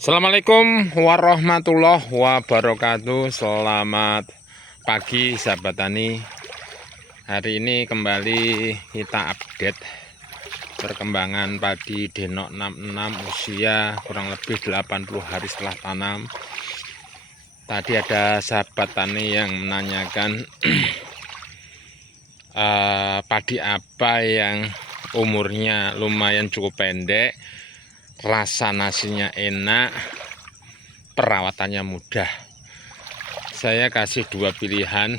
Assalamualaikum warahmatullahi wabarakatuh. Selamat pagi sahabat tani. Hari ini kembali kita update perkembangan padi Denok 66 usia kurang lebih 80 hari setelah tanam. Tadi ada sahabat tani yang menanyakan padi apa yang umurnya lumayan cukup pendek, rasa nasinya enak, perawatannya mudah. Saya kasih dua pilihan,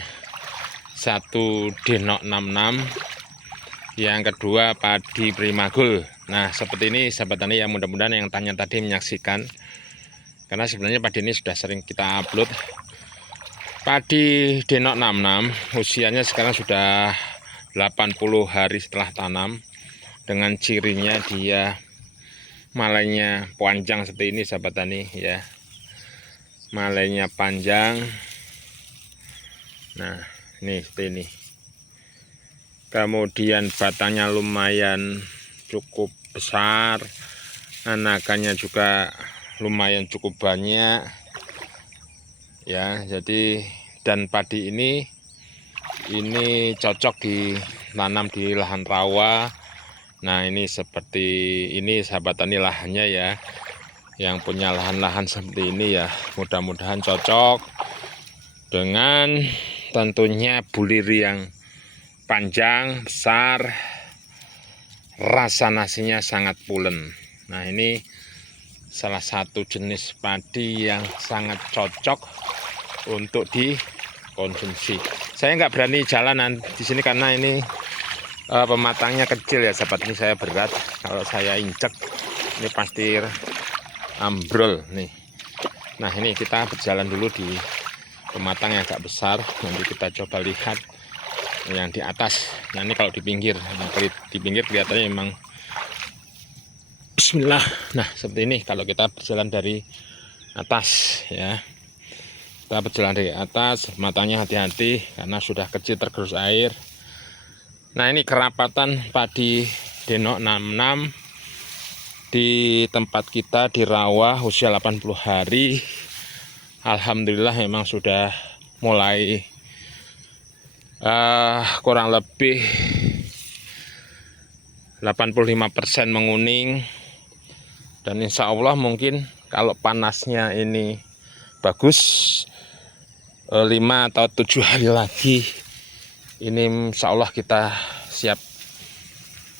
satu Denok 66, yang kedua padi Primagul. Nah seperti ini sahabat tani yang mudah-mudahan yang tanya tadi menyaksikan, karena sebenarnya padi ini sudah sering kita upload. Padi Denok 66 usianya sekarang sudah 80 hari setelah tanam. Dengan cirinya dia malainya panjang seperti ini sahabat tani ya, malainya panjang. Nah ini seperti ini, kemudian batangnya lumayan cukup besar, anakannya juga lumayan cukup banyak ya. Jadi dan padi ini cocok ditanam di lahan rawa. Nah ini seperti ini sahabat tani lahannya ya, yang punya lahan-lahan seperti ini ya, mudah-mudahan cocok dengan tentunya bulir yang panjang, besar, rasa nasinya sangat pulen. Nah ini salah satu jenis padi yang sangat cocok untuk dikonsumsi. Saya nggak berani jalanan di sini karena ini pematangnya kecil ya sahabat. Ini saya berat, kalau saya injek ini pasti ambrol nih. Nah ini kita berjalan dulu di pematang yang agak besar, nanti kita coba lihat yang di atas. Nah ini kalau di pinggir, nah, di pinggir kelihatannya memang bismillah. Nah seperti ini kalau kita berjalan dari atas ya, kita berjalan dari atas, matanya hati-hati karena sudah kecil tergerus air. Nah ini kerapatan padi Denok 66 di tempat kita di rawa usia 80 hari. Alhamdulillah memang sudah mulai kurang lebih 85% menguning. Dan insya Allah mungkin kalau panasnya ini bagus, 5 atau 7 hari lagi ini insya Allah kita siap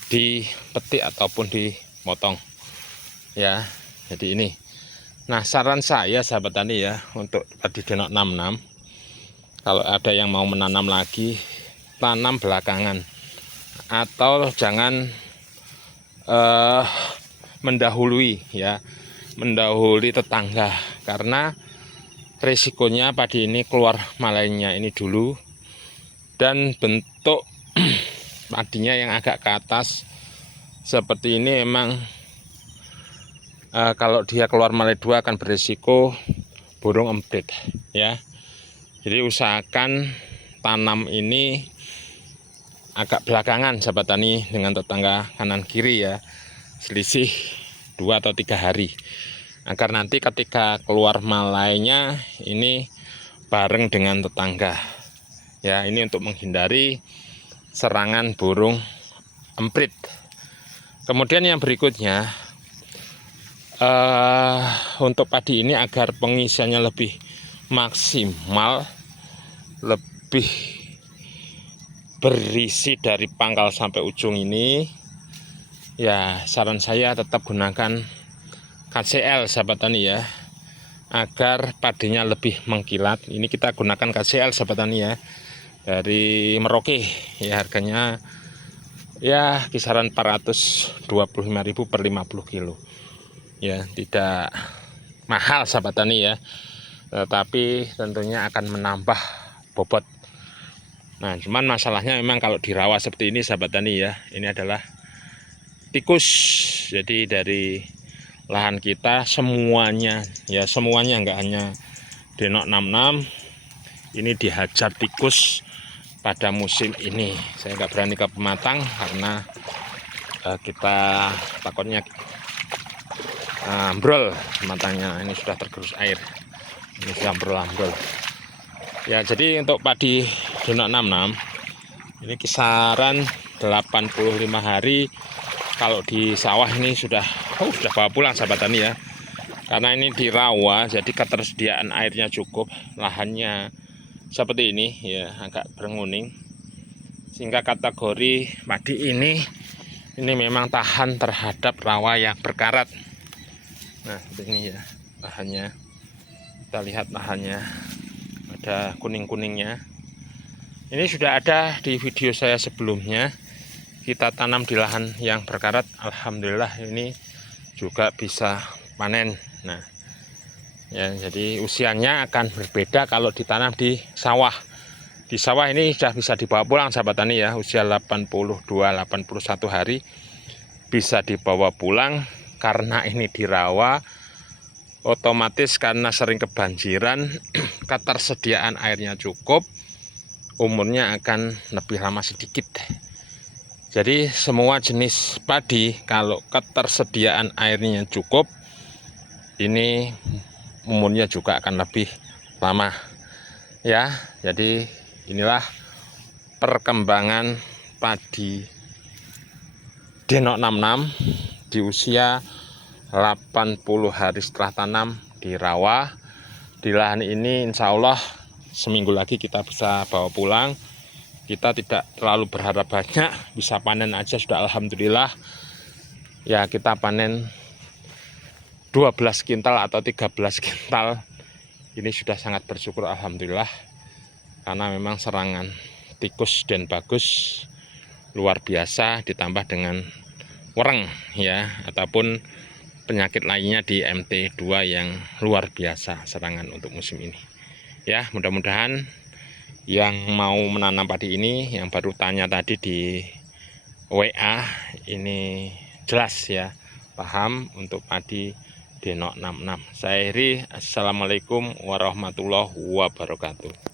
dipetik ataupun dipotong ya. Jadi ini, nah saran saya sahabat tani ya, untuk padi Denok 66, kalau ada yang mau menanam lagi, tanam belakangan atau jangan mendahului ya, mendahului tetangga, karena risikonya padi ini keluar malainya ini dulu. Dan bentuk padinya yang agak ke atas seperti ini memang kalau dia keluar malai dua akan berisiko burung emprit ya. Jadi usahakan tanam ini agak belakangan sahabat tani dengan tetangga kanan kiri ya, selisih 2 atau 3 hari, agar nanti ketika keluar malainya ini bareng dengan tetangga ya. Ini untuk menghindari serangan burung emprit. Kemudian yang berikutnya, untuk padi ini agar pengisiannya lebih maksimal, lebih berisi dari pangkal sampai ujung ini ya, saran saya tetap gunakan KCL sahabat tani ya, agar padinya lebih mengkilat. Ini kita gunakan KCL sahabat tani ya, dari Merauke ya, harganya ya kisaran 425.000 per 50 kilo ya, tidak mahal sahabat tani ya, tetapi tentunya akan menambah bobot. Nah cuman masalahnya memang kalau di rawa seperti ini sahabat tani ya, ini adalah tikus. Jadi dari lahan kita semuanya ya, semuanya nggak hanya Denok 66 ini dihajar tikus pada musim ini. Saya nggak berani ke pematang karena kita takutnya ambrol matanya, ini sudah tergerus air, ini sudah ambrol ya. Jadi untuk padi Denok 66 ini kisaran 85 hari. Kalau di sawah ini sudah bawa pulang sahabat tani ya, karena ini di rawa, jadi ketersediaan airnya cukup, lahannya seperti ini ya, agak bernguning, sehingga kategori padi ini memang tahan terhadap rawa yang berkarat. Nah seperti ini ya lahannya, kita lihat lahannya ada kuning-kuningnya. Ini sudah ada di video saya sebelumnya, kita tanam di lahan yang berkarat, alhamdulillah ini juga bisa panen. Nah ya, jadi usianya akan berbeda kalau ditanam di sawah. Di sawah ini sudah bisa dibawa pulang sahabat tani ya, usia 82-81 hari bisa dibawa pulang. Karena ini di rawa, otomatis karena sering kebanjiran, ketersediaan airnya cukup, umurnya akan lebih lama sedikit. Jadi semua jenis padi kalau ketersediaan airnya cukup, ini umurnya juga akan lebih lama ya. Jadi inilah perkembangan padi Denok 66 di usia 80 hari setelah tanam di rawa. Di lahan ini insya Allah seminggu lagi kita bisa bawa pulang. Kita tidak terlalu berharap banyak, bisa panen aja sudah alhamdulillah ya. Kita panen 12 kintal atau 13 kintal, ini sudah sangat bersyukur alhamdulillah, karena memang serangan tikus dan bagus luar biasa, ditambah dengan wereng ya, ataupun penyakit lainnya di MT2 yang luar biasa serangan untuk musim ini ya. Mudah-mudahan yang mau menanam padi ini, yang baru tanya tadi di WA, ini jelas ya, paham untuk padi Denok 66. Saya Heri, assalamualaikum warahmatullahi wabarakatuh.